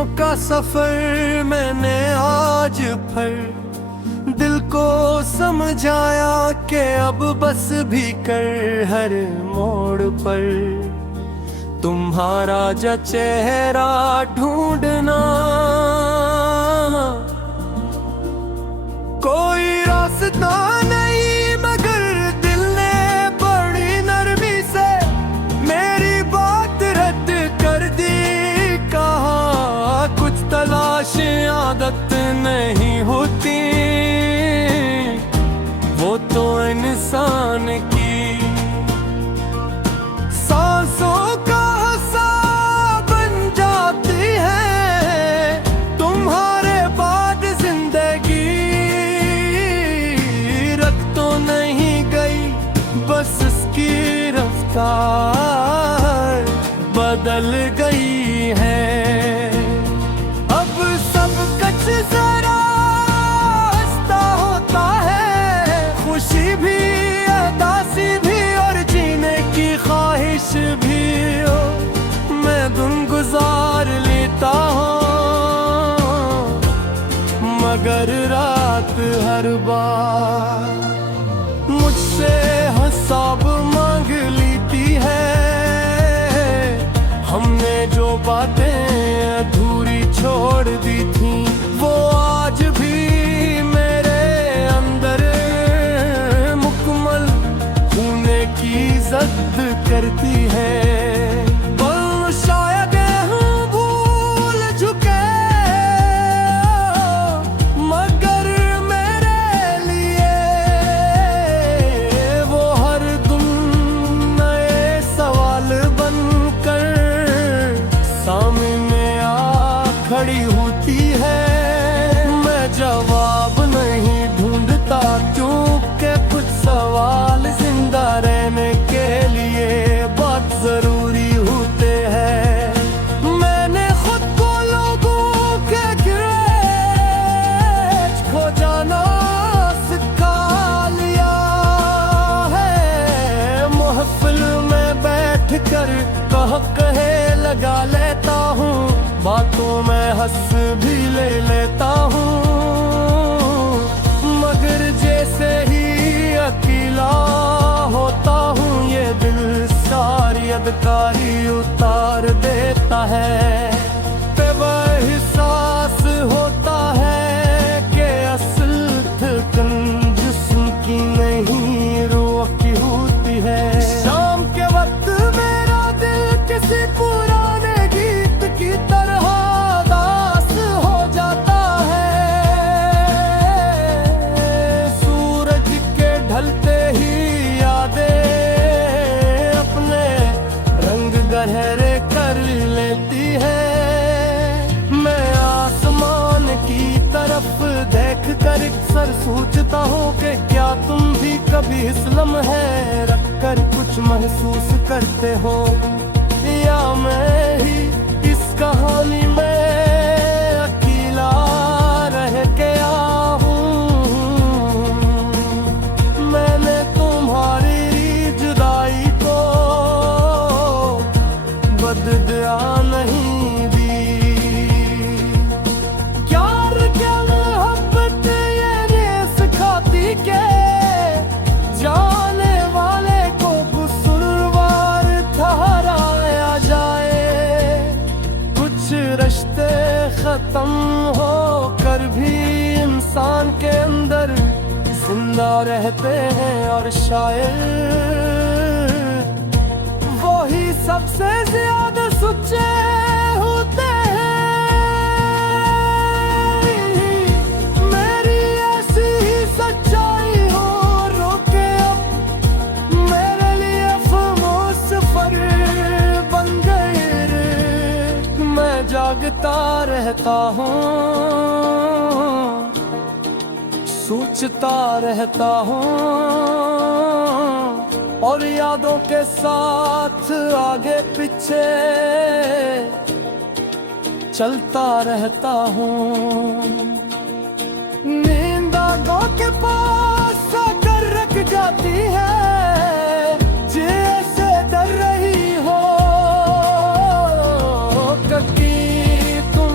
खुशियों का सफर मैंने आज फिर दिल को समझाया कि अब बस भी कर हर मोड़ पर तुम्हारा जो चेहरा ढूंढना। कोई रास्ता नहीं मगर दिल ने बड़ी नरमी से मेरी बात रद्द कर दी। कहा कुछ तलाशें आदत नहीं होती, वो तो इंसान की सांसों का हिस्सा बन जाती है तुम्हारे बाद जिंदगी। रख तो नहीं गई बस इसकी रफ्तार बदल गई है। अब सब कुछ जरा हंसता होता है, खुशी भी उदासी भी और जीने की ख्वाहिश भी हो। मैं दिन गुजार लेता हूँ मगर रात हर बार मुझसे हिसाब मांग लेती है। हमने जो बातें अधूरी छोड़ दी थी वो आज भी मेरे अंदर मुकम्मल होने की जिद करती है। पर शायद हम भूल चुके मगर मेरे लिए वो हर दिन नए सवाल बनकर सामने आ खड़ी होती है। मैं जवाब नहीं ढूंढता क्योंकि कुछ सवाल जिंदा रहने के लिए बहुत जरूरी होते हैं। मैंने खुद को लोगों के गिरफ्त खो जाना सिखा लिया है। महफिल में बैठ कर कहे लगा लेता हूँ, बातों में हंस भी ले लेता हूँ मगर जैसे ही अकेला होता हूँ ये दिल सारी अदकारी उतार देता है। पे वह एहसास होता है कि असल थकन जिस्म की नहीं रूह की होती है। शाम के वक्त मेरा दिल किसी पुराने गीत की तरह दास हो जाता है। सूरज के ढलते ही यादें अपने रंग गहरे कर लेती है। मैं आसमान की तरफ देख कर अक्सर सोचता हूँ कि क्या तुम भी कभी इस लम्हे रख कर कुछ महसूस करते हो या मैं ही इस कहानी में अकेला रह गया हूँ। मैंने तुम्हारी जुदाई को बददुआ नहीं दी। प्यार क्या मोहब्बत ये नहीं सिखाती के जाने वाले को कसूरवार ठहराया जाए। कुछ रिश्ते खत्म हो कर भी इंसान के अंदर जिंदा रहते हैं और शायद वही सबसे ज्यादा सच्चे होते हैं। मेरी ऐसी ही सच्चाई हो रोके अब मेरे लिए खामोश सफर बन गए रे। मैं जागता रहता हूँ सोचता रहता हूँ और यादों के साथ आगे पीछे चलता रहता हूँ। नींद आंखों के पास आकर रख जाती है जैसे डर रही हो। कभी तुम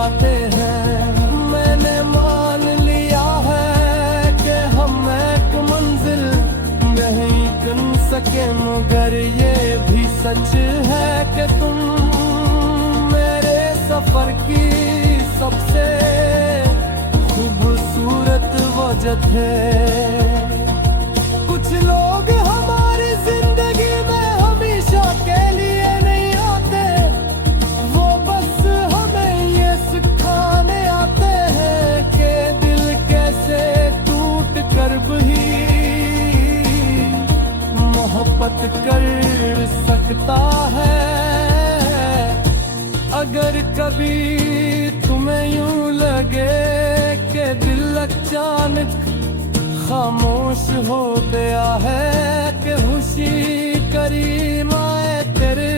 जाते हैं। मैंने मान लिया है कि हम एक मंजिल नहीं चुन सके, मगर ये भी सच है कि तुम मेरे सफर की सबसे खूबसूरत वजह थे। कुछ लोग हमारी जिंदगी में हमेशा के लिए नहीं आते, वो बस हमें ये सिखाने आते हैं कि दिल कैसे टूट कर भी मोहब्बत कर सकता है। अगर कभी तुम्हें यूं लगे कि दिल अचानक खामोश हो गया है, कि खुशी करीम आए तेरे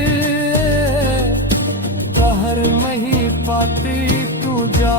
कहर नहीं पाती तू जा